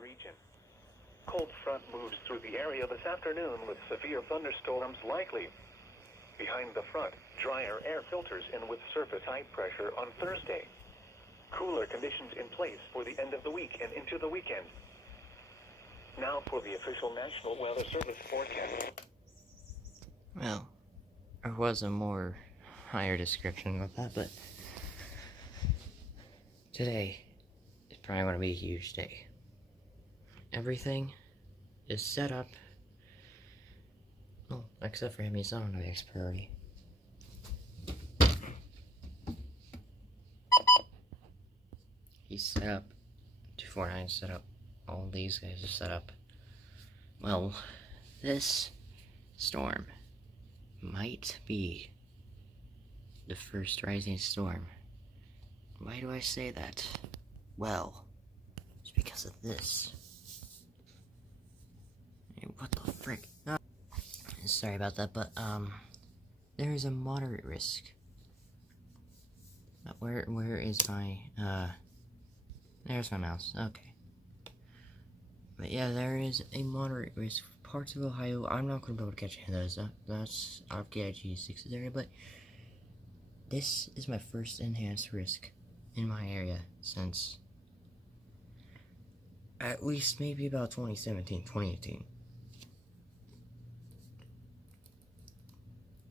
region. Cold front moves through the area this afternoon with severe thunderstorms likely. Behind the front, drier air filters in with surface high pressure on Thursday. Cooler conditions in place for the end of the week and into the weekend. Now for the official National Weather Service forecast. Well, there was a more higher description of that, but today is probably going to be a huge day. Everything is set up. Oh, except for him, he's not on the next priority. He's set up. 249 set up. All these guys are set up. Well, this storm might be the first rising storm. Why do I say that? Well, it's because of this. Hey, what the frick? No. Sorry about that, but there is a moderate risk. Where is my there's my mouse. Okay. But yeah, there is a moderate risk. Parts of Ohio, I'm not going to be able to catch any of those. That's RFKIG6's area, but this is my first enhanced risk in my area since at least maybe about 2017, 2018.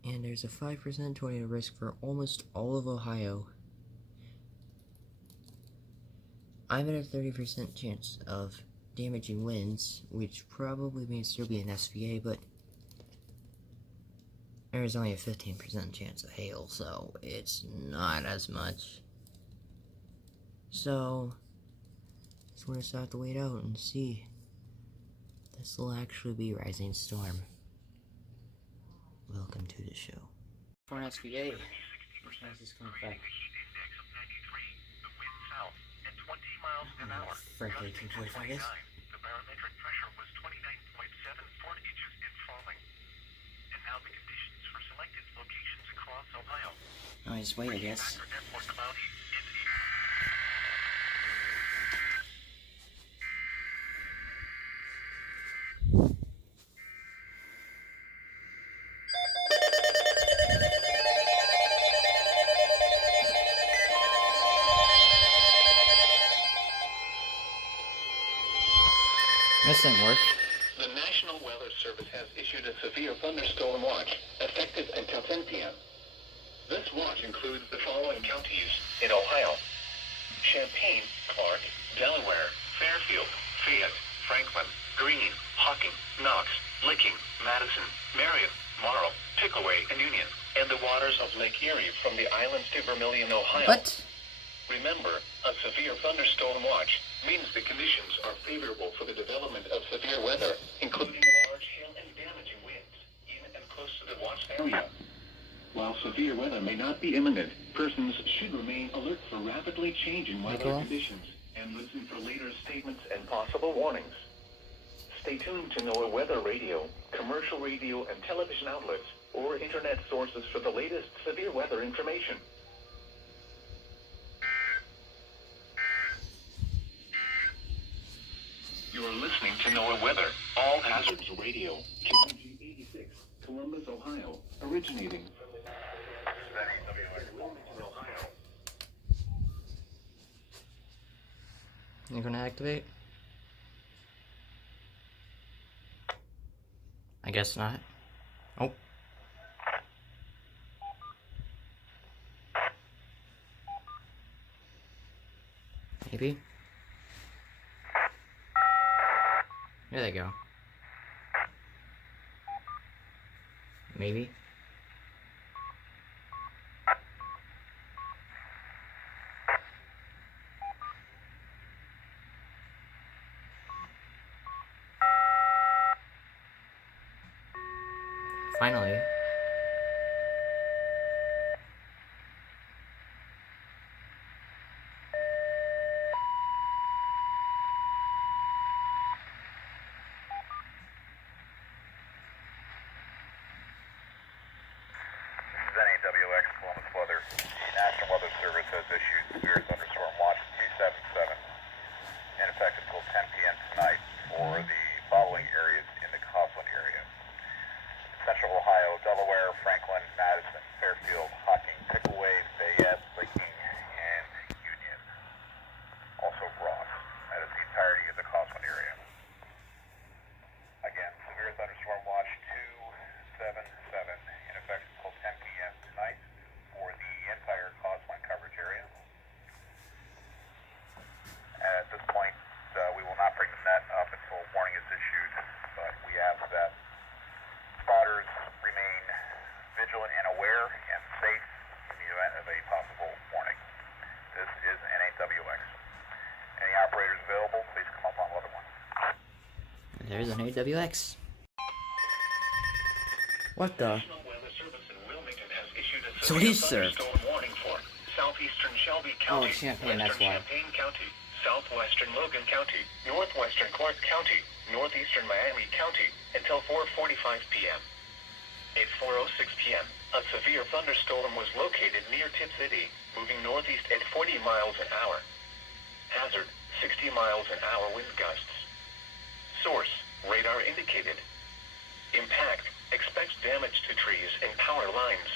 And there's a 5% tornado risk for almost all of Ohio. I'm at a 30% chance of damaging winds, which probably means there'll be an SVA, but there's only a 15% chance of hail, so it's not as much. So, we'll just have to wait out and see. This will actually be Rising Storm. Welcome to the show. For an SVA, how's this coming back? Frankly, 245 is. The barometric pressure was 29.74 inches and falling. And now the conditions for selected locations across Ohio. Oh, just wait, I guess. This didn't work. The National Weather Service has issued a severe thunderstorm watch, effective until 10 p.m. This watch includes the following counties in Ohio: Champaign, Clark, Delaware, Fairfield, Fayette, Franklin, Greene, Hocking, Knox, Licking, Madison, Marion, Morrow, Pickaway, and Union, and the waters of Lake Erie from the islands to Vermilion, Ohio. What? Remember, a severe thunderstorm watch means the conditions are favorable for the development of severe weather, including large hail and damaging winds, in and close to the watched area. While severe weather may not be imminent, persons should remain alert for rapidly changing weather conditions and listen for later statements and possible warnings. Stay tuned to NOAA Weather Radio, commercial radio and television outlets, or internet sources for the latest severe weather information. You are listening to NOAA Weather, All Hazards Radio, KG 86, Columbus, Ohio, originating from the Wilmington, Ohio. You're gonna activate? I guess not. Oh. Maybe. There they go. Maybe. Finally. Severe thunderstorm watch 277 in effect until 10 p.m. tonight. there's an AWX. What the? National Weather Service in Wilmington has issued a So severe he's served. thunderstorm warning for southeastern Shelby County, Oh, Champaign, that's western why. Champaign County, southwestern Logan County, northwestern Clark County, northeastern Miami County until 4:45 p.m. At 4:06 p.m., a severe thunderstorm was located near Tip City, moving northeast at 40 miles an hour. Hazard, 60 miles an hour wind gusts. Source, radar indicated. Impact, expects damage to trees and power lines.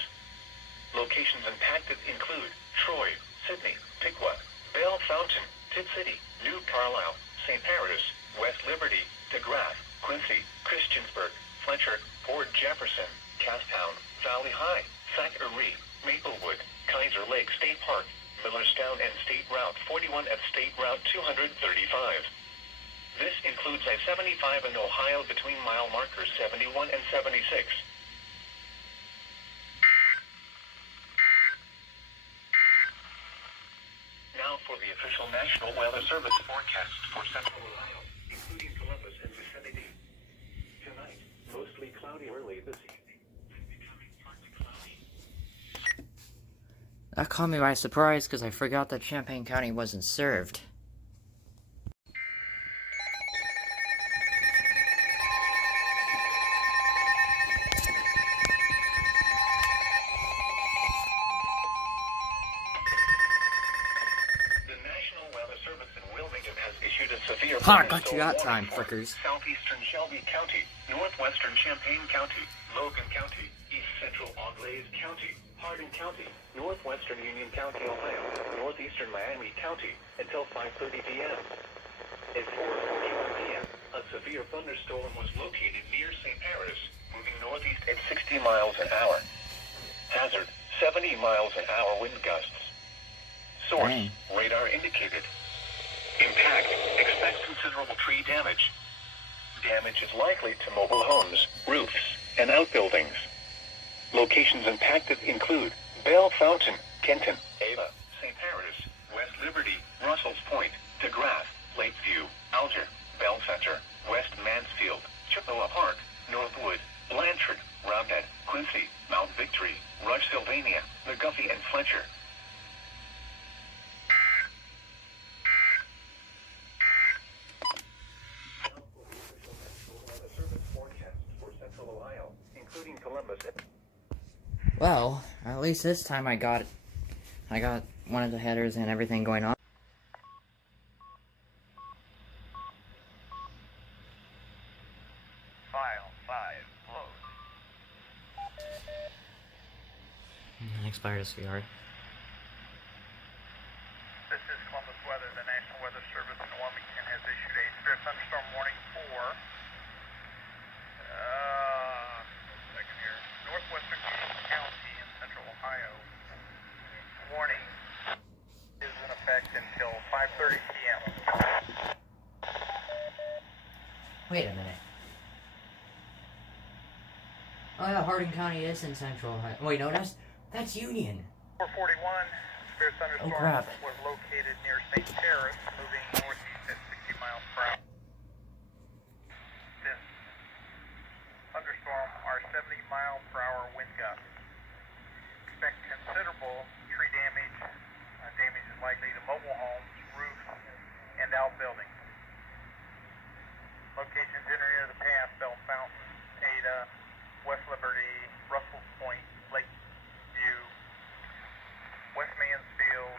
Locations impacted include Troy, Sydney, Piqua, Belle Fountain, Tip City, New Carlisle, St. Paris, West Liberty, DeGraff, Quincy, Christiansburg, Fletcher, Fort Jefferson, Castown, Valley High, Thackeray, Maplewood, Kaiser Lake State Park, Millerstown and State Route 41 at State Route 235. This includes I-75 in Ohio between mile markers 71 and 76. Now for the official National Weather Service forecast for Central Ohio, including Columbus and vicinity. Tonight, mostly cloudy early this evening, and becoming partly cloudy. That caught me by surprise because I forgot that Champaign County wasn't served. The National Weather Service in Wilmington has issued a severe Ha, got you thunderstorm that time, warning for frickers. southeastern Shelby County, northwestern Champaign County, Logan County, east central Auglaize County, Hardin County, northwestern Union County, Ohio, northeastern Miami County until 5:30 p.m. At 4:41 p.m., a severe thunderstorm was located near St. Paris, moving northeast at 60 miles an hour. Hazard, 70 miles an hour wind gusts. Source, Dang. radar indicated. Impact, expects considerable tree damage. Damage is likely to mobile homes, roofs, and outbuildings. Locations impacted include Belle Fountain, Kenton, Ava, St. Paris, West Liberty, Russell's Point, DeGraff, Lakeview, Alger, Bell Center, West Mansfield, Chippewa Park, Northwood, Blanchard, Roundhead, Quincy, Mount Victory, Rush, Sylvania, McGuffey, and Fletcher. Well, at least this time I got one of the headers and everything going on. File 5 closed. Expired SVR. This is Columbus Weather. The National Weather Service in Wilmington has issued a severe thunderstorm warning for northwestern Union County in central Ohio. Warning is in effect until 5:30 p.m. Wait a minute. Oh yeah, Hardin County is in Central Ohio. Wait, no, that's Union. 441, severe thunderstorm crap. was located near St. Paris, moving northeast at 60 miles per hour. This thunderstorm are 70 mile per hour wind gusts. Expect considerable tree damage. Damage is likely to mobile homes, roofs, and outbuildings. Locations in or near the path: Belle Fountain, Ada, West Liberty, Russell's Point, Lakeview, West Mansfield,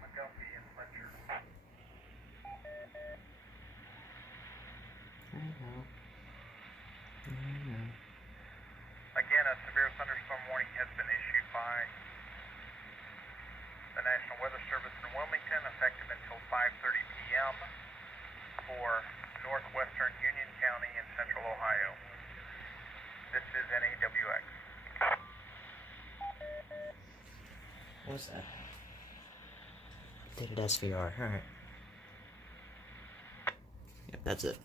McGuffey, and Fletcher. Again, a severe thunderstorm warning has been issued by the National Weather Service in Wilmington, effective until 5:30 p.m. for northwestern Union County in central Ohio. This is NAWX. What's that? Did it SVR, alright. Yep, that's it.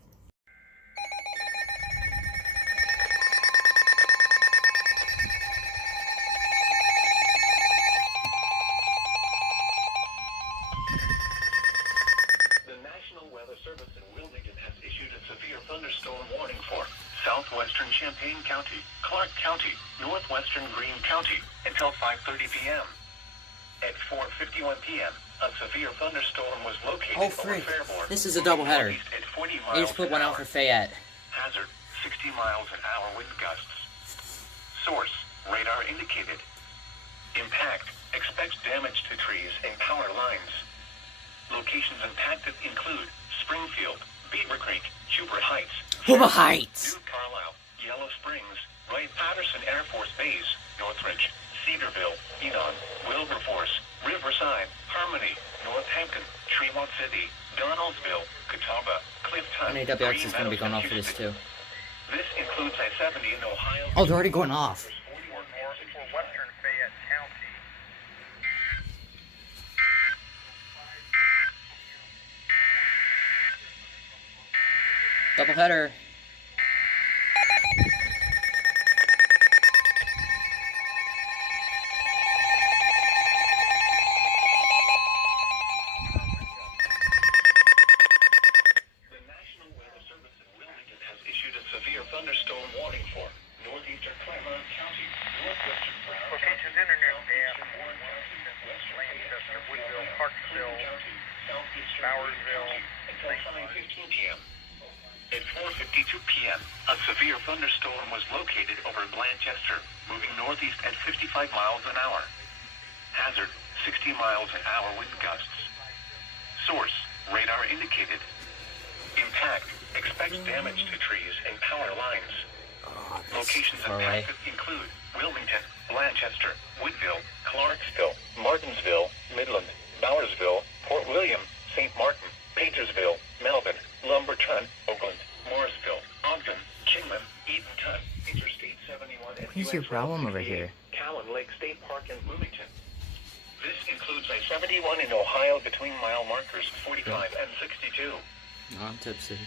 The National Weather Service in Wilmington issued a severe thunderstorm warning for southwestern Champaign County, Clark County, northwestern Greene County until 5:30 p.m. At 4:51 p.m., a severe thunderstorm was located Oh, over frick. Fairborn. This is a doubleheader. Northeast at 40 I just miles put an one out hour. for Fayette. Hazard, 60 miles an hour wind gusts. Source, radar indicated. Impact, expect damage to trees and power lines. Locations impacted include Springfield, Beaver Creek, Huber Heights, Huber Heights! New Carlisle, Yellow Springs, Wright-Patterson Air Force Base, Northridge, Cedarville, Eton, Wilberforce, Riverside, Harmony, Northampton, Tremont City, Donaldsville, Catawba, Clifton. NAWX is going to be going off for this too. This includes I-70 in Ohio. Oh, they're already going off. For western Fayette County. Doubleheader. The National Weather Service in Wilmington has issued a severe thunderstorm warning for northeastern Claremont County, northwestern Brown Locations in or near Bath, Lancaster, Woodville, Clarksville, Bowersville, until 5:15 p.m. At 4:52 p.m., a severe thunderstorm was located over Blanchester, moving northeast at 55 miles an hour. Hazard, 60 miles an hour wind gusts. Source, radar indicated. Impact, expect damage to trees and power lines. Oh, Locations far away. impacted include Wilmington, Blanchester, Woodville, Clarksville, Martinsville, Midland, Bowersville, Port William, St. Martin, Paintersville, Melvin, Lumberton, Oakland, Morrisville, Ogden, Kingman, Eton, Interstate 71, and What is your US problem Route over 68, here? Cowan Lake State Park and Bloomington. This includes I-71 in Ohio between mile markers 45 and 62. Oh, I'm tipsy.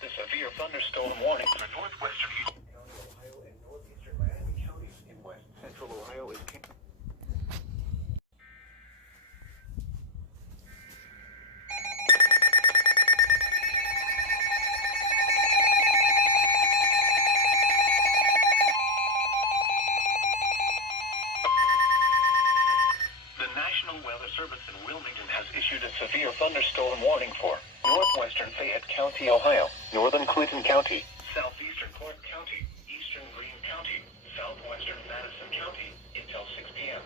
The severe thunderstorm warning for northwestern Union County, Ohio, and northeastern Miami counties in west central Ohio is The National Weather Service in Wilmington has issued a severe thunderstorm warning for northwestern Fayette County, Ohio, northern Clinton County, southeastern Clark County, eastern Greene County, southwestern Madison County until 6 p.m.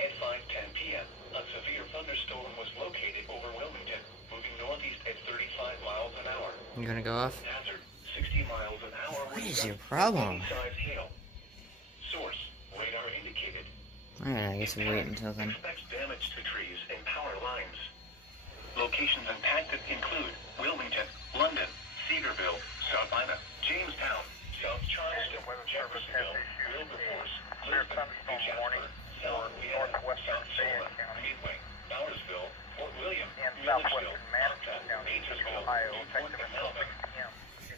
At 5:10 p.m., a severe thunderstorm was located over Wilmington, moving northeast at 35 miles an hour. You gonna go off? Hazard, 60 miles an hour. What is your problem? Size hail. Source, radar indicated. Alright, I guess we'll wait until then. Expects damage to trees and power lines. Locations impacted include Wilmington, London, Cedarville, South Lima, Jamestown, South Charleston, Weather Service has Jeffersonville, issued Wilberforce, a severe thunderstorm warning for northwestern Fayette County Midway, Bowersville, Fort William, and Milledgeville, southwestern Madison County, central Ohio, effective until 6 p.m.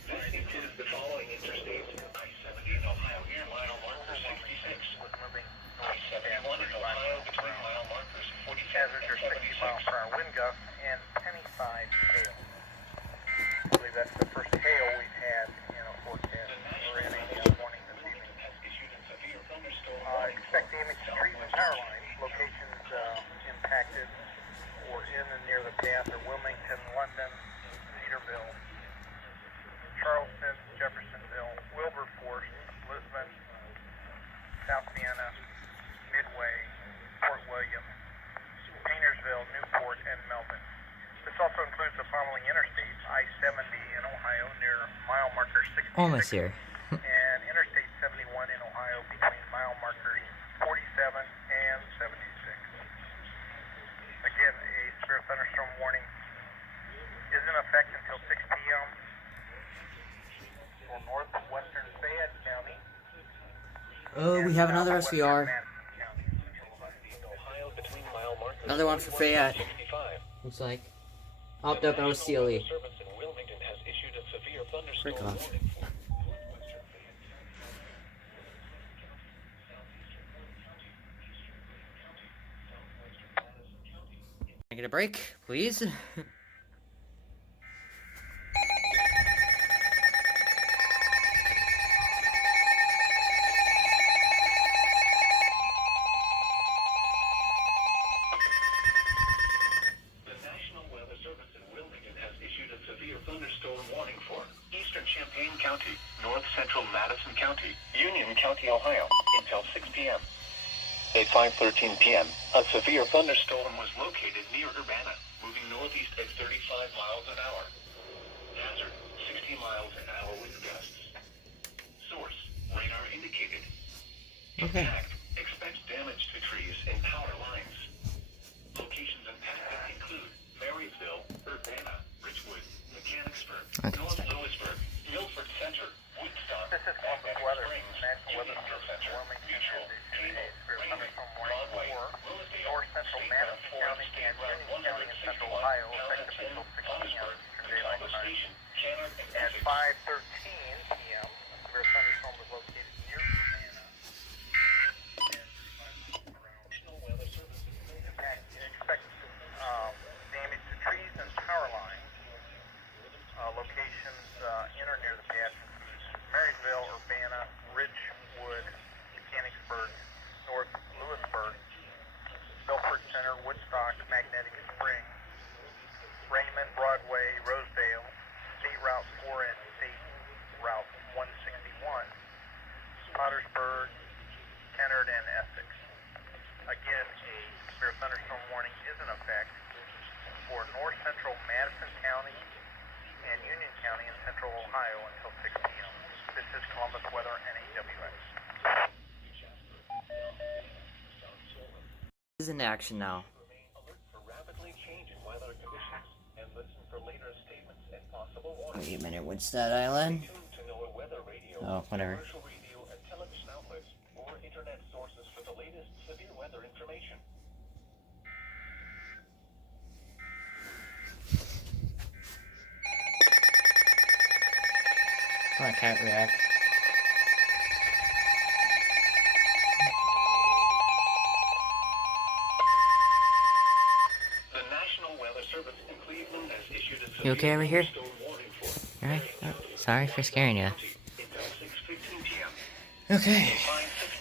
This includes the following interstates: I-70 in Ohio near mile marker 66, With moving I-71 in Ohio between mile markers 47 hazards and are 60 miles 76. per hour wind gusts and penny-sized hail. I believe that's the first hail we've had in a forecast or in a warning this evening. Has issued a severe thunderstorm Expect damage to trees and power lines. Locations impacted or in and near the path are Wilmington, London, Cedarville, Charleston, Jeffersonville, Wilberforce, Lisbon, South Sienna, Midway, Fort William, Paintersville, Newport, and Melvin. This also includes the following interstates: I-70 in Ohio near mile marker 66. Almost here. And Interstate 71 in Ohio between mile markers 47 and 76. Again, a severe thunderstorm warning is in effect until 6 p.m. for northwestern Fayette County. Oh, we have another SVR. Ohio between mile markers Another one for Fayette. 65. Looks like. Oh, that was CLE. Service in Wilmington has issued a severe thunderstorm Frick off. warning for Can I get a break, please? County, north central Madison County, Union County, Ohio, until 6 p.m. At 5:13 p.m., a severe thunderstorm was located near Urbana, moving northeast at 35 miles an hour. Hazard, 60 miles an hour wind gusts. Source, radar indicated. Impact, expects damage to trees and power lines. Locations impacted include Marysville, Urbana, Richwood, Mechanicsburg, North Lewisburg, Milford Center, Woodstock, This is Columbus Weather, Springs, National Weather Indian Service, Center, Wilmington, Mutual, Severe Cable, thunderstorm Raymond, warning Broadway, for Rosedale, north central State Madison Route 4, County State and Route Union County in central 161, Ohio, Calhoun, effective until 6 p.m. Thomasburg, Eastern Daylight Tonga Time. Station, Canard, and At Essex. 5:13 p.m., a severe thunderstorm was located near Urbana. National Weather Service Expect damage to trees and power lines. Locations in or near the path include Marysville, Urbana, Ridgewood, Mechanicsburg, North Lewisburg, Milford Center, Woodstock, Magnetic Springs, Raymond, Broadway, Rosedale, State Route 4 and State Route 161, Pottersburg, Kennard, and Essex. Again, a severe thunderstorm warning is in effect for north central Madison County and Union County in central Ohio until 6 p.m. This is Columbus Weather NAWS. This is in action now. remain alert for rapidly changing weather conditions and listen for later statements and possible warnings. Wait a minute, what's that island? Stay tuned to NOAA weather radio, Oh, whatever. commercial radio, and television outlets, or internet sources for the latest severe weather information. Oh, I can't react. The National Weather Service in Cleveland has issued a You okay over here? storm warning for Alright, sorry for scaring you. until 6:15 p.m. Okay. At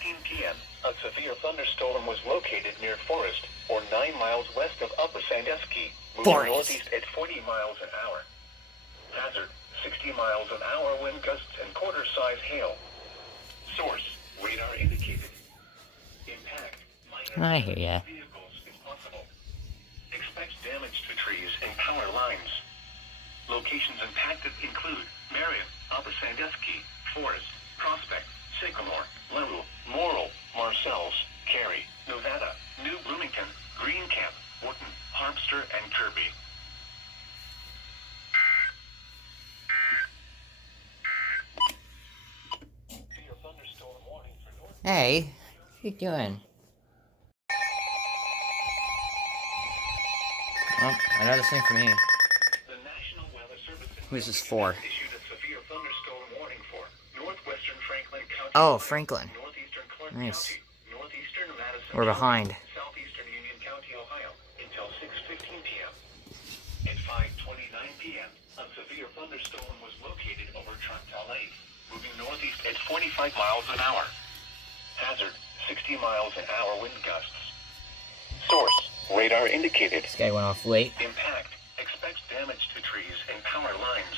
5:16 p.m., a severe thunderstorm was located near Forest, or 9 miles west of Upper Sandusky, moving Forest. northeast at 40 miles an hour. Hazard, 60 miles an hour wind gusts and quarter-size hail. Source, radar indicated. Impact, minor I hear ya. vehicles if possible. Expect damage to trees and power lines. Locations impacted include Marion, Upper Sandusky, Forest, Prospect, Sycamore, Level, Morrill, Marcells, Cary, Nevada, New Bloomington, Greencamp, Wharton, Harpster, and Kirby. Severe thunderstorm warning for north. Hey, what are you doing? Oh, another thing for me. The National Weather Service Who's this for? issued a severe thunderstorm warning for northwestern Franklin County. Oh, Franklin. Northeastern Clark Nice. County, northeastern Madison We're County, behind. southeastern Union County, Ohio, until 6:15 p.m. At 5:29 p.m., a severe thunderstorm was located over Choctaw Lake, moving northeast at 45 miles an hour. Hazard, 60 miles an hour wind gusts. Source, radar indicated. This guy went off late. Impact, expects damage to trees and power lines.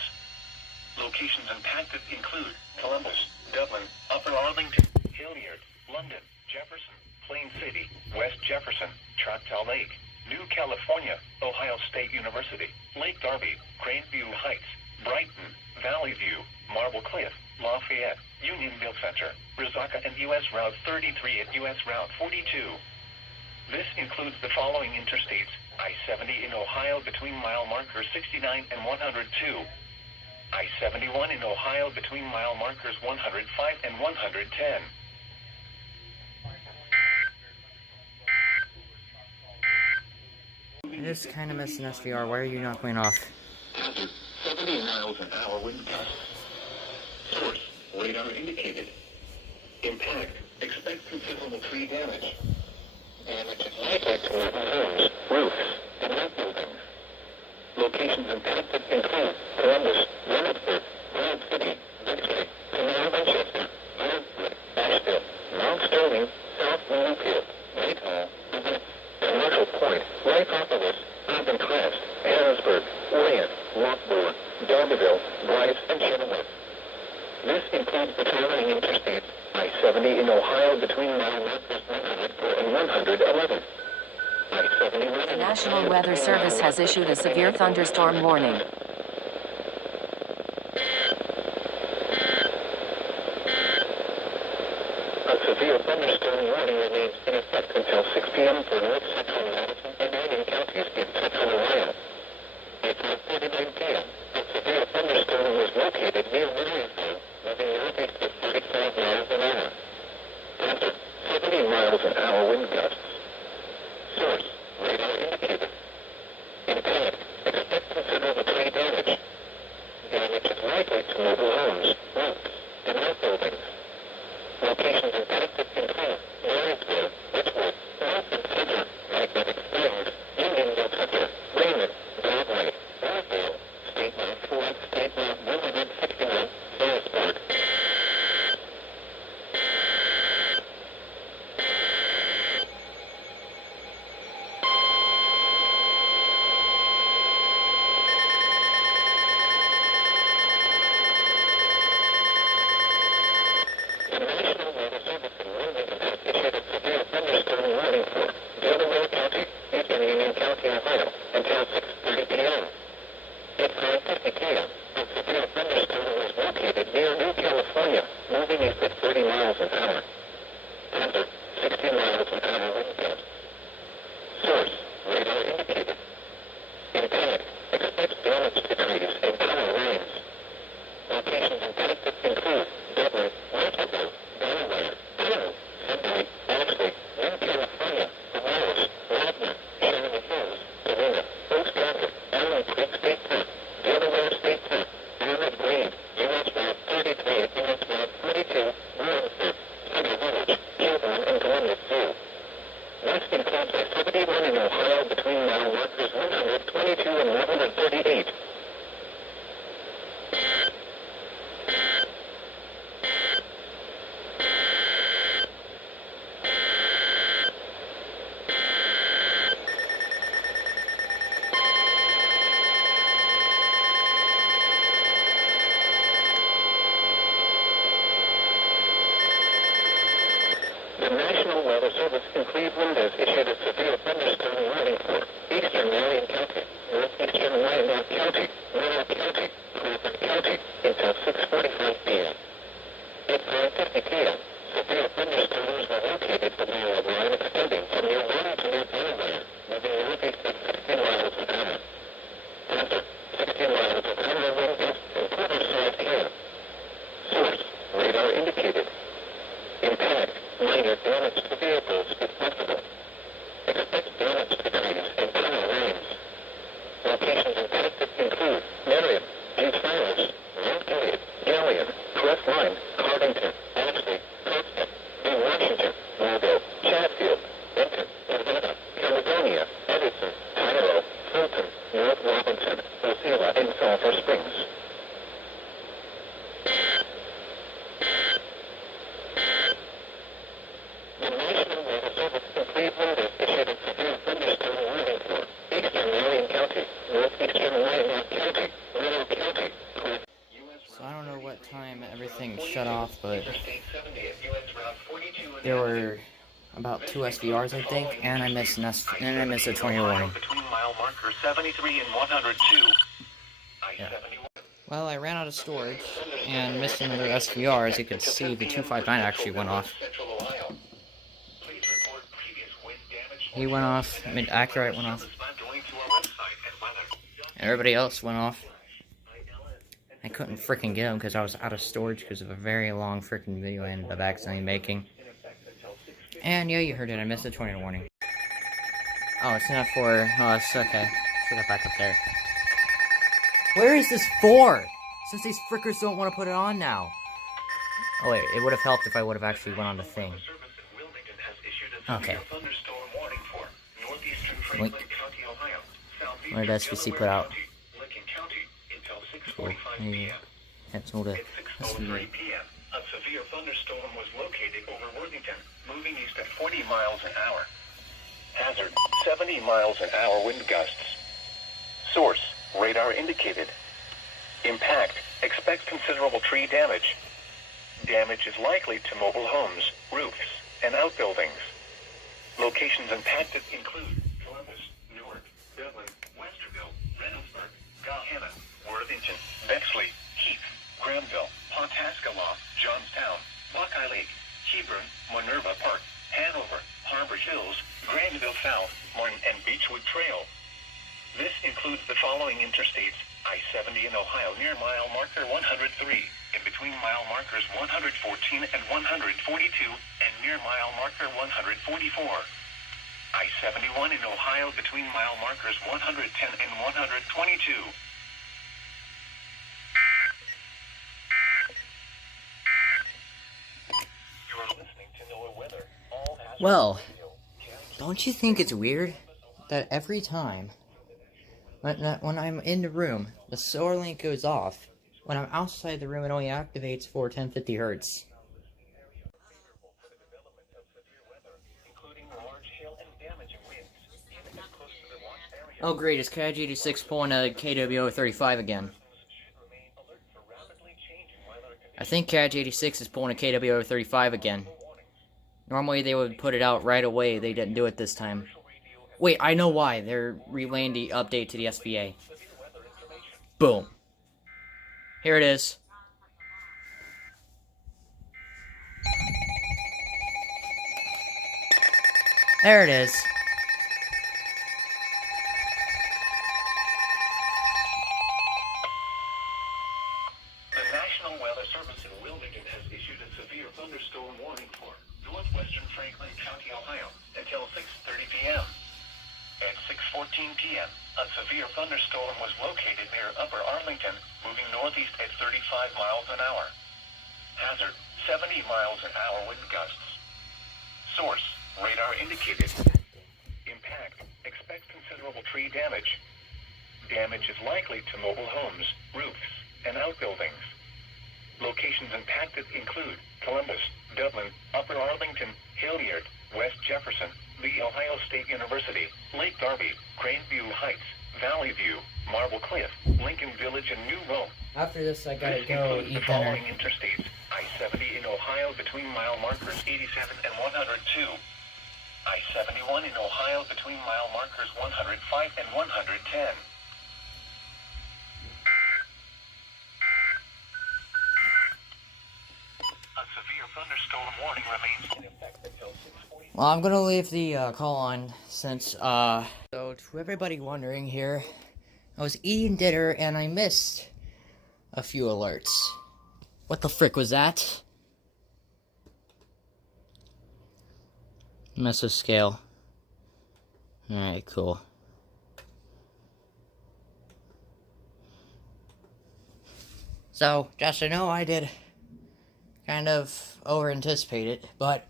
Locations impacted include Columbus, Dublin, Upper Arlington, Hilliard, London, Jefferson, Plain City, West Jefferson, Choctaw Lake, New California, Ohio State University, Lake Darby, Craneview Heights, Brighton, Valley View, Marble Cliff, Lafayette, Unionville Center, Resaca, and U.S. Route 33 and U.S. Route 42. This includes the following interstates: I-70 in Ohio between mile markers 69 and 102. I-71 in Ohio between mile markers 105 and 110. I just kind of missed an SVR. Why are you not going off? Hazard, 70 miles an hour wind gusts. Source, radar indicated. Impact, expect considerable tree damage. Damage is likely to homes, roofs, and outbuildings. Locations impacted include Columbus, Leonardburg, Grand City, Bixley, Canal Manchester, Hartford, Asheville, Mount Sterling, South Bloomfield, Whitehall, Commercial Point, Lycopolis, Urban Crest, Harrisburg, Wayne, Lockbourne, Darbyville, Bryce, and Chenoweth. This includes the traveling interstates I-70 in Ohio between mile markers 104 and 111. The National Weather Service has issued a severe thunderstorm warning. A severe thunderstorm warning remains in effect until 6 p.m. for north central Madison and Union counties in central Ohio. At 5:49 p.m., a severe thunderstorm was located near Marysville, moving northeast at 35 miles an hour. After 70 miles an hour wind gusts. Source: radar indicated. Impact: expect considerable tree damage. Damage is likely to mobile homes, roofs, and outbuildings. Locations impacted include Marysville, Richwood, Milford Center, Magnetic Springs, Unionville Center, Raymond, Broadway, Warville, State Line 4, State Line 161, Harrisburg. The National Weather Service in Wilmington has issued a severe thunderstorm warning for Delaware County, Eton, Union County, Ohio, until 6:30 p.m. At 5:50 p.m., a severe thunderstorm was located near New California, moving east at 30 miles an hour. After 60 miles an hour wind gusts. Source: radar indicated. Impact: expect damage to trees and power lines. Locations impacted include Dublin, Waterville, Delaware, Pearl, Sunbury, Ashley, New California, Morris, Radnor, Sherman Hills, Galena, Oaks County, Allen Creek State Park, Delaware State Park, Arnold Green, U.S. Route 33, U.S. Route 42, Warrenford, Cedar Village, Skywarn, and Columbus Zoo. This includes I-71 in Ohio between mile markers 122 and 138. The National Weather Service in Cleveland has issued a severe thunderstorm warning for eastern Marion County, northeastern Wyandotte County, Monroe County, Cleveland County, until 6:45 p.m. At 5:50 p.m., severe thunderstorms were located along a line extending from near Warren to near Delaware, moving northeast at 60 miles an hour. After 60 miles an hour wind gusts and quarter-sized hail. Source: radar indicated. Impact: minor damage to vehicles if possible. Expect damage to trees and power lines. Locations impacted include Marion, East Falls, Mount Gilead, Galion, Crest Line, Cardington, Ashley, Preston, New Washington, Mobile, Chatfield, Benton, Nevada, Caledonia, Edison, Tyro, Fulton, North Robinson, Osceola, and Sulphur Springs. The National Weather Service in Cleveland has issued a severe thunderstorm warning for eastern Marion County, northeastern Wyandotte County, Monroe County, So I don't know what time everything shut off, but Interstate 70 at US Route 42 and there were about 2 SVRs, I think, and I missed a tornado warning. between mile marker 73 and 102. I-71. Well, I ran out of storage and missed another SVR. As you can see, the 259 actually went off. Central Ohio. Please report previous wind damage. He went off. AcuRite went off. Going to our website and weather. Everybody else went off. I couldn't freaking get them because I was out of storage because of a very long freaking video I ended up accidentally making. And yeah, you heard it. I missed the tornado warning. Oh, it's not for. Oh, it's okay. Put it back up there. Where is this for? Since these frickers don't want to put it on now. Oh wait, it would have helped if I would have actually went on the thing. Okay. Thunderstorm warning for northeastern Link. Franklin County, Ohio. southeast What did of SVC Delaware put out? County, Lincoln County, until Cool. 6:45 Yeah. p.m. That's all the At 6:03 p.m., a severe thunderstorm was located over Worthington, moving east at 40 miles an hour. Hazard, 70 miles an hour wind gusts. Source, radar indicated. Impact, expect considerable tree damage. Damage is likely to mobile homes, roofs, and outbuildings. Locations impacted include Columbus, Newark, Dublin, Westerville, Reynoldsburg, Gahanna, Worthington, Bexley, Heath, Granville, Pawhuasca, Johnstown, Buckeye Lake, Hebron, Minerva Park, Hanover, Harbor Hills, Grandville South, Martin, and Beechwood Trail. This includes the following interstates: I-70 in Ohio near mile marker 103, in between mile markers 114 and 142, and near mile marker 144. I-71 in Ohio between mile markers 110 and 122. You are listening to NOAA Weather. All hazards Well, radio. don't you think it's weird that every time when I'm in the room, the Solarlink goes off. When I'm outside the room, it only activates for 1050 hertz. Oh great, it's KG86 pulling a KWO35 again. I think KG86 is pulling a KWO35 again. Normally they would put it out right away, they didn't do it this time. Wait, I know why. They're relaying the update to the SVA. Boom. Here it is. There it is. The National Weather Service in Wilmington has issued a severe thunderstorm warning for northwestern Franklin County, Ohio, until 6:30 p.m. At 6:14 p.m., a severe thunderstorm was located near Upper Arlington, moving northeast at 35 miles an hour. Hazard, 70 miles an hour wind gusts. Source, radar indicated. Impact, expect considerable tree damage. Damage is likely to mobile homes, roofs, and outbuildings. Locations impacted include Columbus, Dublin, Upper Arlington, Hilliard, West Jefferson, The Ohio State University, Lake Darby, Grandview Heights, Valley View, Marble Cliff, Lincoln Village, and New Rome. After this, I gotta This go includes eat the dinner. following interstates: I-70 in Ohio between mile markers 87 and 102. I-71 in Ohio between mile markers 105 and 110. A severe thunderstorm warning remains in effect until 6:40. Well, I'm gonna leave the call on since, so to everybody wondering here, I was eating dinner and I missed a few alerts. What the frick was that? Mesoscale. Alright, cool. So, just to know, I did kind of over-anticipate it, but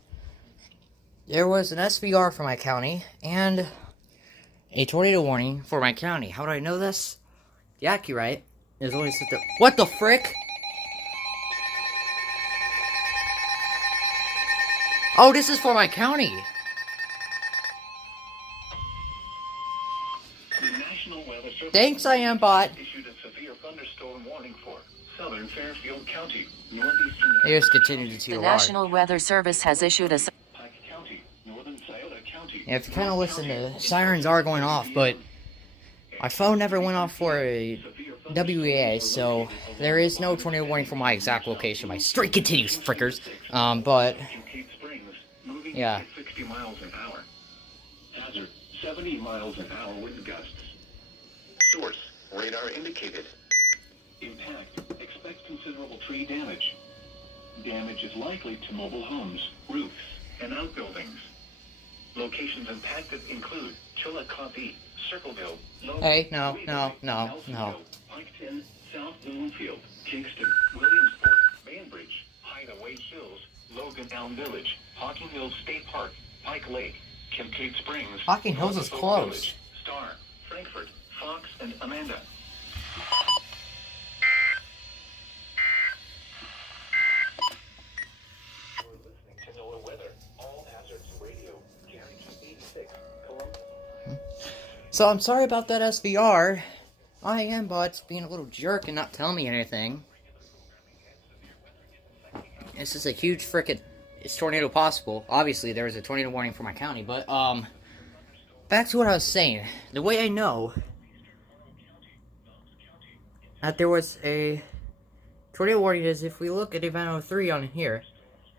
there was an SVR for my county and a tornado warning for my county. How do I know this? The AcuRite is always at the— What the frick? Oh, this is for my county. The National Weather Service Thanks, I am bot. issued a severe thunderstorm warning for southern Fairfield County, northeastern I just continued to The TOR. National Weather Service has issued a Pike County, northern Scioto County. Yeah, if you kind of listen, the sirens are going off, but my phone never went off for a WEAS, so there is no tornado warning for my exact location. My streak continues, frickers. But yeah. 60 miles an hour. Hazard, 70 miles an hour wind gusts. Source, radar indicated. Impact, expect considerable tree damage. Damage is likely to mobile homes, roofs, and outbuildings. Locations impacted include Chillicothe, Circleville, Logan, Hey, no. Piketon, South Bloomfield, Kingston, Williamsport, Bainbridge, Hideaway Hills, Logan Elm Village, Hocking Hills State Park, Pike Lake, Kincaid Springs, Hocking Hills is Norfolk close. Village, Star, Frankfort, Fox and Amanda. You're listening to NOAA weather. All hazards radio. Gary 86, Columbus. So I'm sorry about that SVR. I am, but being a little jerk and not telling me anything. This is a huge frickin' is tornado possible. Obviously, there is a tornado warning for my county, but, back to what I was saying. The way I know that there was a tornado warning is if we look at event 03 on here.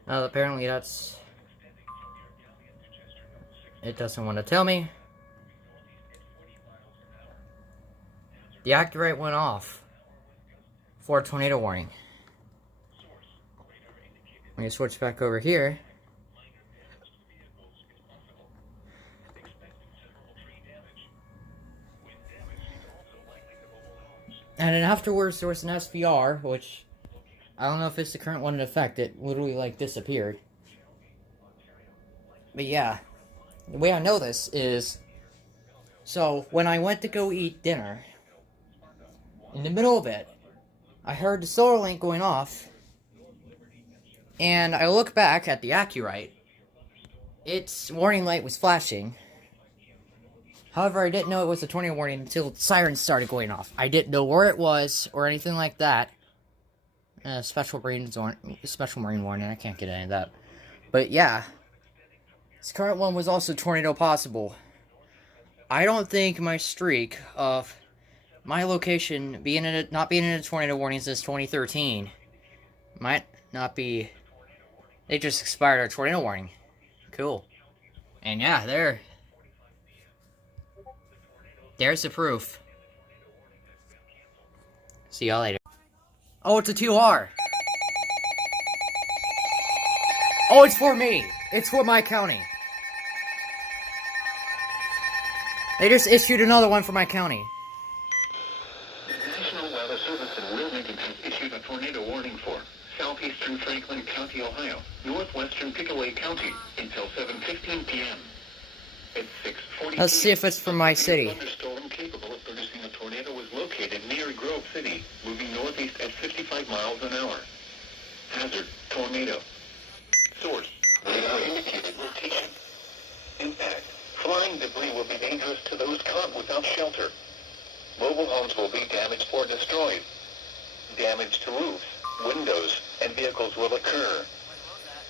Apparently that's... It doesn't want to tell me. The AcuRite went off for a tornado warning. When you switch back over here, and then afterwards there was an SVR, which I don't know if it's the current one in effect. It literally like disappeared. But yeah, the way I know this is, so when I went to go eat dinner, in the middle of it, I heard the Solarlink going off. And I look back at the AcuRite. Its warning light was flashing. However, I didn't know it was a tornado warning until sirens started going off. I didn't know where it was or anything like that. Special marine warning. I can't get any of that. But yeah, this current one was also tornado possible. I don't think my streak of my location not being in a tornado warning since 2013 might not be. They just expired our tornado warning. Cool. And yeah, there's the proof. See y'all later. Oh, it's a 2R. Oh, it's for me. It's for my county. They just issued another one for my county. The National Weather Service in Wilmington has issued a tornado warning for southeastern Franklin County, Ohio, northwestern Pickaway County until 7:15 p.m. At 6:40 Let's see if it's from my city. A thunderstorm capable of producing a tornado was located near Grove City, moving northeast at 55 miles an hour. Hazard: tornado. Source: radar indicated rotation. Impact: flying debris will be dangerous to those caught without shelter. Mobile homes will be damaged or destroyed. Damage to roofs, windows, and vehicles will occur.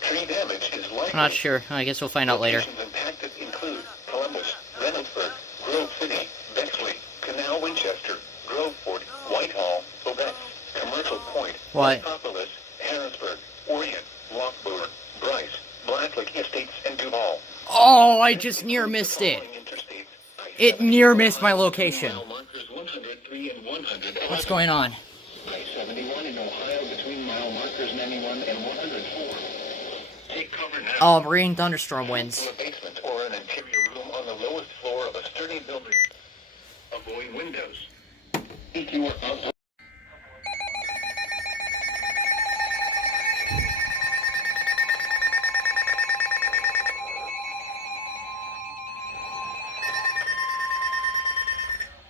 Tree damage is likely. I'm not sure. I guess we'll find out later. Locations impacted include Columbus, Reynoldsburg, Grove City, Bexley, Canal Winchester, Groveport, Whitehall, Quebec, Commercial Point, What? Metropolis, Harrisburg, Orient, Lockbourne, Bryce, Blacklake Estates, and Duval. Oh, I just near missed it. It near missed my location. What's going on? I-71 in Ohio between mile markers 91 and 104. Take cover now. Oh, marine thunderstorm winds. In a basement or an interior room on the lowest floor of a sturdy building. Avoid windows. If you are outside.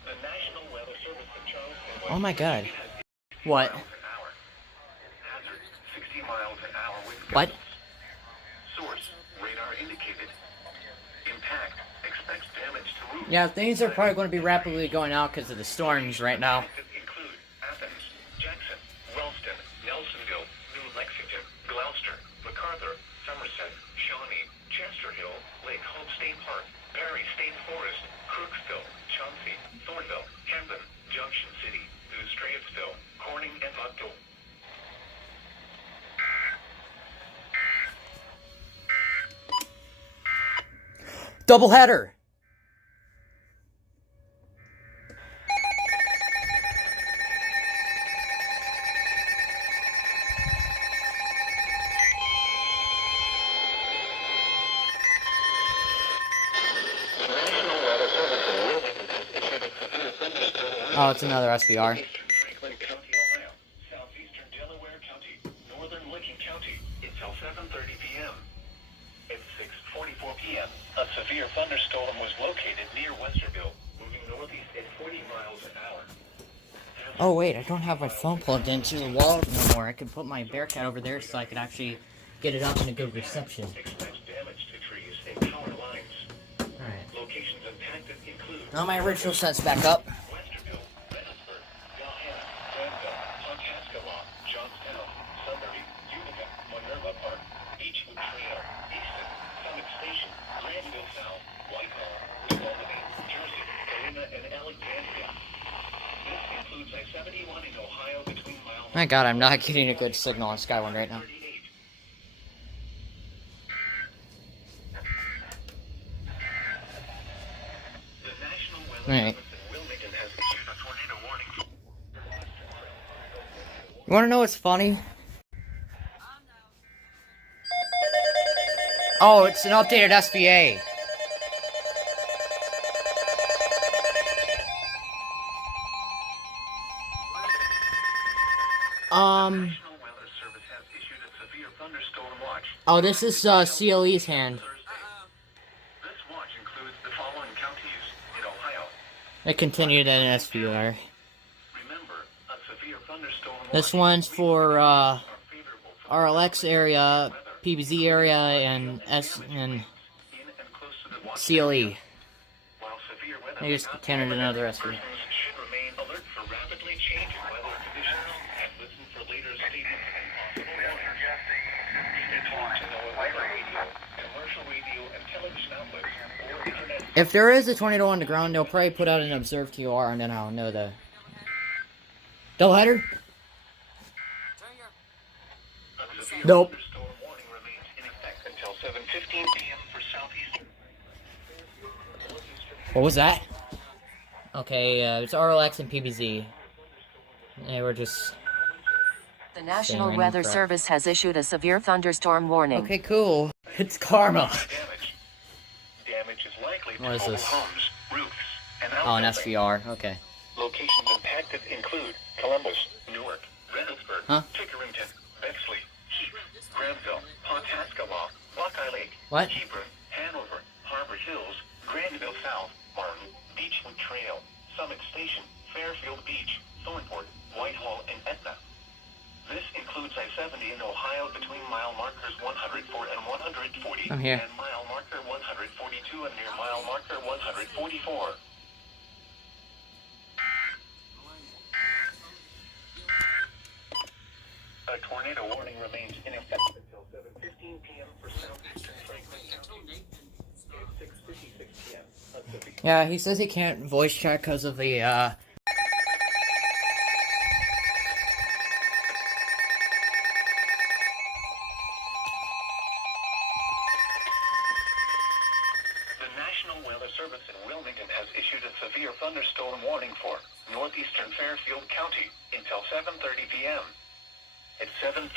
The National Weather Service in Charleston. Oh my god. What? Hazard: 60 miles an hour wind What? gusts. Source: radar indicated. Impact: expects damage to roofs. Yeah, things are probably going to be rapidly going out because of the storms right now. Include Athens, Jackson, Wellston, Nelsonville, New Lexington, Gloucester, MacArthur, Somerset, Shawnee, Chester Hill, Lake Hope State Park, Perry State Forest, Crooksville, Chauncey, Thornville, Camden, Junction City, New Straitsville, Corning, and Buckville. Doubleheader! Oh, it's another SVR. Eastern Franklin County, Ohio, southeastern Delaware County, northern Licking County, until 7:30 p.m. At 6:44 p.m., a severe thunderstorm was located near Westerville, moving northeast at 40 miles miles an hour. Oh wait, I don't have my phone plugged into the wall no more. I could put my Bearcat over there so I could actually get it up in a good reception. Expect damage to trees and power lines. Alright. Locations impacted include Now my original set's back up. Westerville, Reynoldsburg, Galham, Granville, Pawhuasca, Johnstown, Sunbury, Utica, Minerva Park, Beechwood Trail, Easton, Summit Station, Granville South, Whitehall, New Albany, Jersey, Galena, and Alexandria. This includes I-71 in Ohio between mile. My god, I'm not getting a good signal on Skywarn right now. The National Weather Alright. Service in Wilmington has issued a tornado warning. You wanna know what's funny? Oh, it's an updated SVA. National Weather Service has issued a severe thunderstorm watch. Oh, this is CLE's hand. This watch includes the following counties in Ohio. It continued in an SVR. Remember, a severe thunderstorm This watch one's for are favorable for RLX area, PBZ area, and in and close to the watch. CLE. While severe weather I just counted another SVR. persons should remain alert for rapidly changing weather conditions and listen for later statements and possible warnings. It's important to know a weather radio, commercial radio, and television outlets or internet. If there is a tornado on the ground, they'll probably put out an observed QR, and then I'll know the doubleheader. A severe Nope. thunderstorm warning remains in effect until 7:15 p.m. for southeastern. What was that? Okay, it's RLX and PBZ. They were just... The National random Weather crap. Service has issued a severe thunderstorm warning. Okay, cool. It's karma. Damage is likely to What is mobile this? homes, roofs, and Oh, an outbuildings. SVR. Okay. Locations impacted include Columbus, Newark, Reynoldsburg, Huh? Pickerington, Bexley, Heath, Granville, Pawhuasca, Buckeye Lake, What? Hebron, Hanover, Harbor Hills, Granville South, Martin, Beechwood Trail, Summit Station, Fairfield Beach, Thornport, Whitehall, and Etna. This includes I-70 in Ohio between mile markers 104 and 140, I'm here. and mile marker 142 and near mile marker 144. A tornado warning remains in effect until 7:15 p.m. for southeastern Franklin County and 6:56 p.m. A severe Yeah, he says he can't voice chat because of the, The National Weather Service in Wilmington has issued a severe thunderstorm warning for northeastern Fairfield County until 7:30 p.m. At 7:13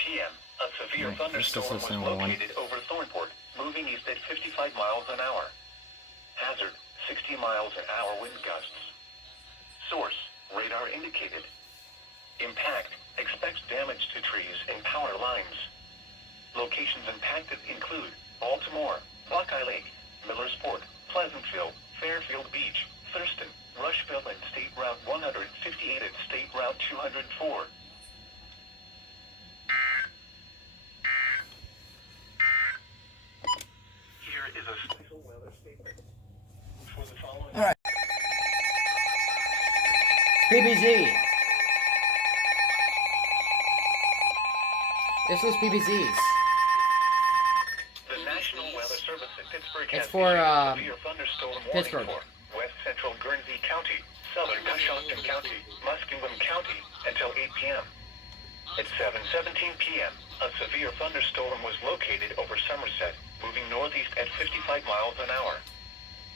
p.m., a severe Right, thunderstorm this is was the number one. located over Thornport, moving east at 55 miles an hour. Hazard, 60 miles an hour wind gusts. Source, radar indicated. Impact, expects damage to trees and power lines. Locations impacted include Baltimore, Buckeye Lake, Millersport, Pleasantville, Fairfield Beach, Thurston, Rushville, and State Route 158 and State Route 204. Here is a special weather statement for the following. Alright. PBZ. This was PBZ's. The National Weather Service in Pittsburgh It's has for, issued a severe thunderstorm warning Pittsburgh. for west central Guernsey County, southern Coshocton County, Muskingum County until 8 p.m. At 7:17 p.m., a severe thunderstorm was located over Somerset, moving northeast at 55 miles an hour.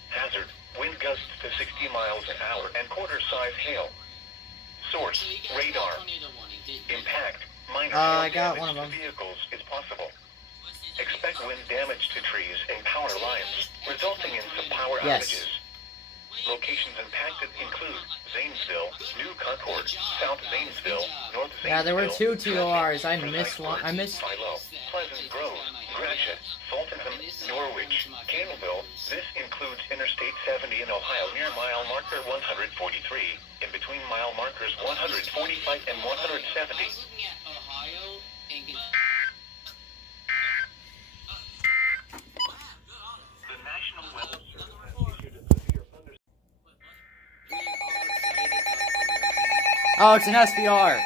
Hazard, wind gusts to 60 miles an hour and quarter-size hail. Source, radar. Impact, minor I hail got one of damage to them. vehicles is possible. Expect wind damage to trees and power lines, resulting in some power Yes. outages. Locations impacted include Zanesville, New Concord, South Zanesville, North Zanesville. Yeah, there were two TORs. I Forsyth, missed one. I missed. Philo, Pleasant Grove, Gratiot, Fultonham, Norwich, Campbellville. This includes Interstate 70 in Ohio near mile marker 143, in between mile markers 145 and 170. The National Weather Service has issued a severe thunderstorm. Oh, it's an SVR.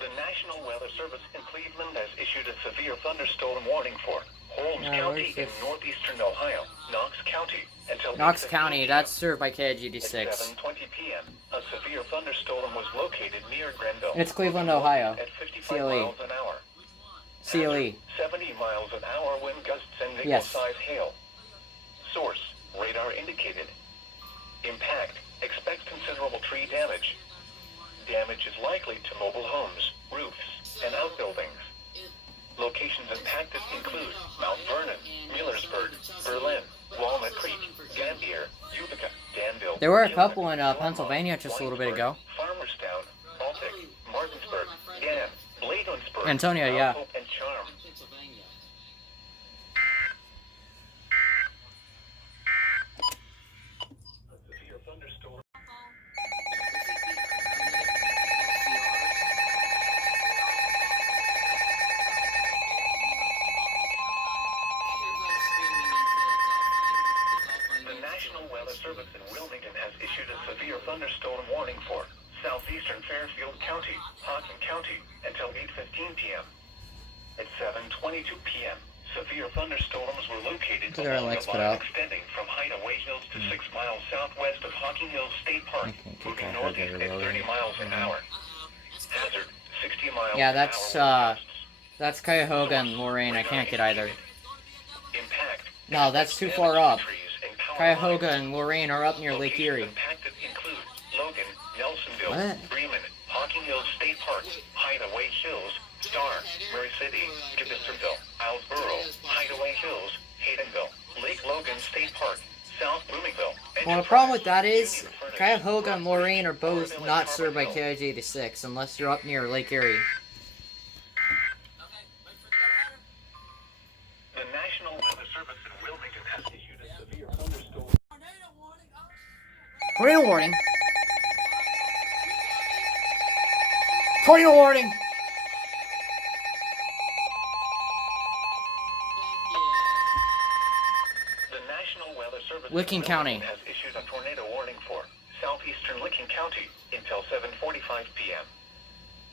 The National Weather Service in Cleveland has issued a severe thunderstorm warning for Holmes County in northeastern Ohio, Knox County, until Knox 8:15 County, that's served by KIGD At 6. 7:20 p.m., a severe thunderstorm was located near Grenville. It's Cleveland, Ohio. At 55 CLE. miles an hour. CLE. 70 miles an hour wind gusts and Yes. nickel-size hail. Source, radar indicated. Impact, expect considerable tree damage. Damage is likely to mobile homes, roofs, and outbuildings. Locations impacted include Mount Vernon, Millersburg, Berlin, Walnut Creek, Gambier, Utica, Danville. There were a Gilbert, couple in Norma, Pennsylvania just a little bit ago. Farmerstown, Baltic, Martinsburg, Gann, Bladensburg, Antonio, yeah. Mount Hope, and Charm. A severe thunderstorm. The National Weather Service in Wilmington has issued a severe thunderstorm warning for southeastern Fairfield County, Hocking County, until 8:15 p.m. At 7:22 p.m., severe thunderstorms were located Look at our along lights the put line out. extending from Hideaway Hills to 6 miles southwest of Hocking Hills State Park, Okay, keep moving that northeast further at 30 lower. miles an hour. Hazard, 60 miles Yeah, an that's, hour. that's Cuyahoga and Lorraine. I can't get either. Impact. No, that's too far up. Trees and power Cuyahoga lines. and Lorraine are up near Lake Locations Erie. impacted include Logan, Nelsonville, What? Bremen, Hocking Hills State Park, Hideaway Hills, Star, Murray City, Gibbonsville, Islesboro, Hideaway Hills, Haydenville, Lake Logan State Park, South Bloomingville. Well, the problem with that is, Cuyahoga and Lorraine are both not served by KIGD 6 unless you're up near Lake Erie. The National Weather Service in Wilmington has issued a severe thunderstorm. Tornado warning! Tornado warning! The National Weather Service Licking in County. Wilmington has issued a tornado warning for southeastern Licking County until 7:45 p.m.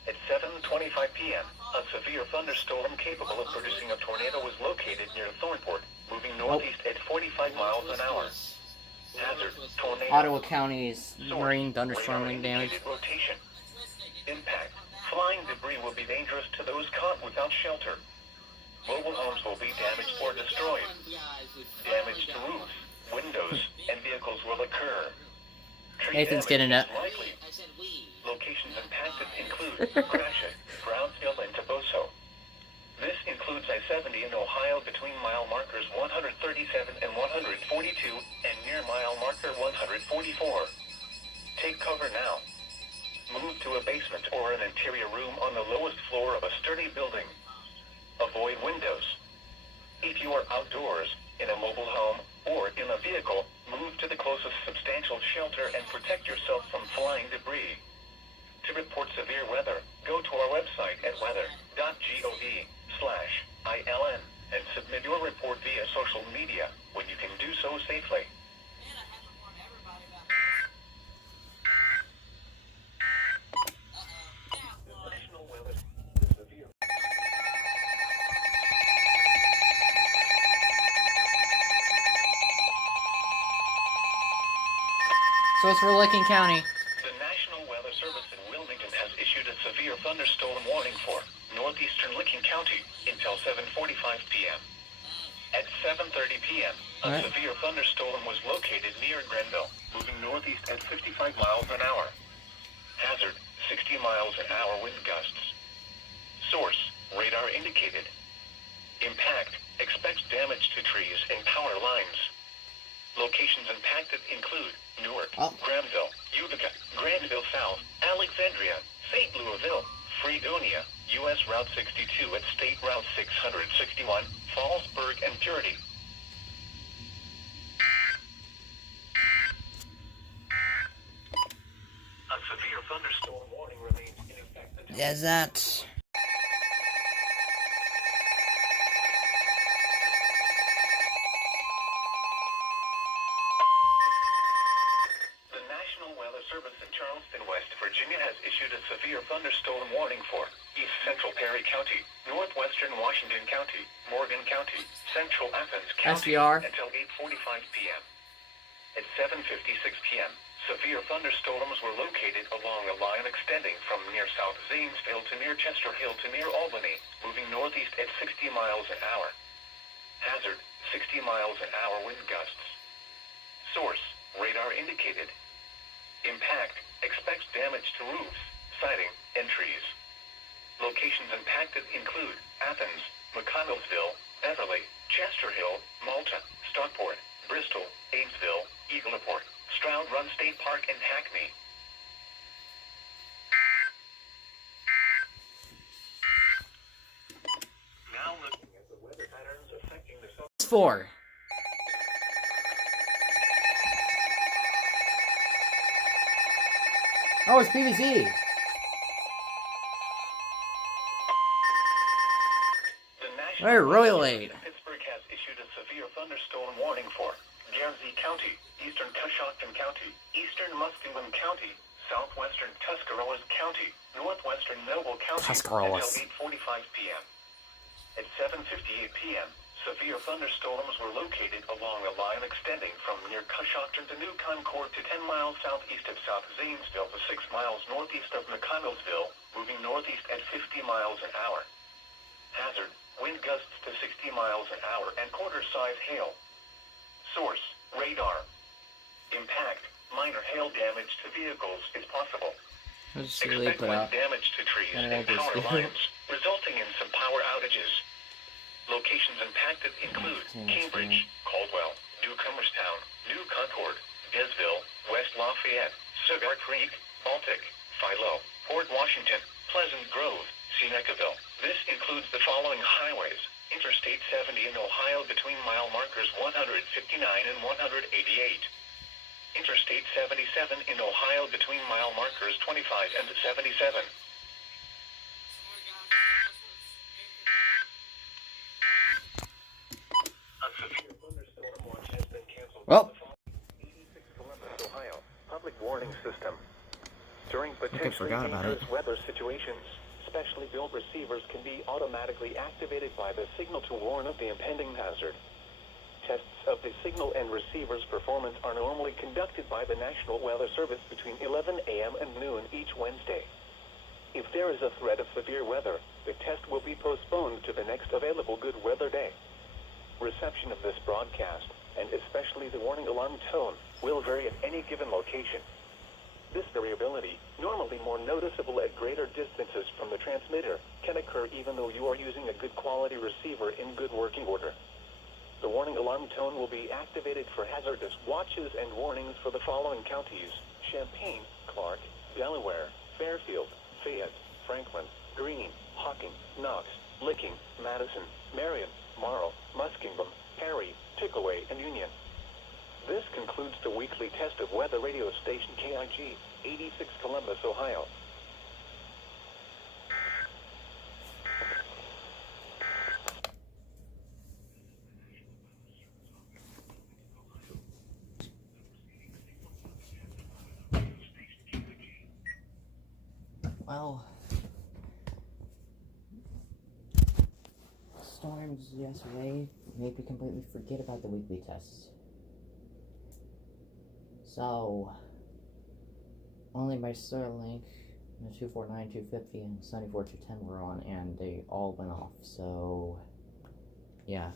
At 7:25 p.m., a severe thunderstorm capable of producing a tornado was located near Thornport, moving northeast at 45 miles an hour. Hazard, tornado. Ottawa County's Source, marine thunderstorm radar link damage. indicated rotation. Impact. Flying debris will be dangerous to those caught without shelter. Mobile homes will be damaged or destroyed. Damage to roofs, windows, and vehicles will occur. Tree Nathan's damage getting it. is likely. Locations impacted include Gratiot, Brownsville, and Toboso. This includes I-70 in Ohio between mile markers 137 and 142 and near mile marker 144. Take cover now. Move to a basement or an interior room on the lowest floor of a sturdy building. Avoid windows. If you are outdoors, in a mobile home, or in a vehicle, move to the closest substantial shelter and protect yourself from flying debris. To report severe weather, go to our website at weather.gov/ILN and submit your report via social media when you can do so safely. So it's for Licking County. The National Weather Service in Wilmington has issued a severe thunderstorm warning for northeastern Licking County until 7:45 p.m. At 7:30 p.m., a Alright. severe thunderstorm was located near Grenville, moving northeast at 55 miles an hour. Hazard, 60 miles an hour wind gusts. Source, radar indicated. Impact, expect damage to trees and power lines. Locations impacted include Newark, Oh. Granville, Utica, Granville South, Alexandria, St. Louisville, Fredonia, U.S. Route 62 at State Route 661, Fallsburg, and Purity. A severe thunderstorm warning remains in effect until... There's that. The National Weather Service in Charleston, West Virginia has issued a severe thunderstorm warning for East Central Perry County, Northwestern Washington County, Morgan County, Central Athens County SVR. until 8:45 p.m. At 7:56 p.m., severe thunderstorms were located along a line extending from near South Zanesville to near Chester Hill to near Albany, moving northeast at 60 miles an hour. Hazard, 60 miles an hour wind gusts. Source, radar indicated. Impact, expects damage to roofs, siding, and trees. Locations impacted include Athens, McConnellsville, Beverly, Chester Hill, Malta, Stockport, Bristol, Amesville, Eagleport, Stroud Run State Park, and Hackney. Now looking at the weather patterns affecting the south. It's 4. Oh, it's BBC. They're really late. Pittsburgh has issued a severe thunderstorm warning for Guernsey County, Eastern Coshocton County, Eastern Muskegon County, Southwestern Tuscarawas County, Northwestern Noble County Tuscarawas. until 8:45 p.m. At 7:58 p.m., severe thunderstorms were located along a line extending from near Coshocton to New Concord to 10 miles southeast of South Zanesville to 6 miles northeast of McConnellsville, moving northeast at 50 miles an hour. Hazard, wind gusts to 60 miles an hour and quarter-size hail. Source, radar. Impact, minor hail damage to vehicles is possible. Let's see what they Expect put wind out. damage to trees And and I just- power lines, resulting in some power outages. Locations impacted include Cambridge, Caldwell, Newcomerstown, New Concord, Desville, West Lafayette, Cigar Creek, Baltic, Philo, Port Washington, Pleasant Grove, Senecaville. This includes the following highways: Interstate 70 in Ohio between mile markers 159 and 188. Interstate 77 in Ohio between mile markers 25 and 77. A severe thunderstorm watch has been canceled. Well. 86 Columbus, Ohio. Public warning system. During I potentially forgot about it. dangerous weather situations, specially built receivers can be automatically activated by the signal to warn of the impending hazard. Tests of the signal and receiver's performance are normally conducted by the National Weather Service between 11 a.m. and noon each Wednesday. If there is a threat of severe weather, the test will be postponed to the next available good weather day. Reception of this broadcast, and especially the warning alarm tone, will vary at any given location. This variability, normally more noticeable at greater distances from the transmitter, can occur even though you are using a good quality receiver in good working order. The warning alarm tone will be activated for hazardous watches and warnings for the following counties: Champaign, Clark, Delaware, Fairfield, Fayette, Franklin, Greene, Hocking, Knox, Licking, Madison, Marion, Morrow, Muskingum, Perry, Pickaway, and Union. This concludes the weekly test of weather radio station KIG, 86 Columbus, Ohio. Well, storms yesterday made me completely forget about the weekly tests. So, only my Solarlink, the 249, 250, and 74, 210 were on, and they all went off. So, yeah.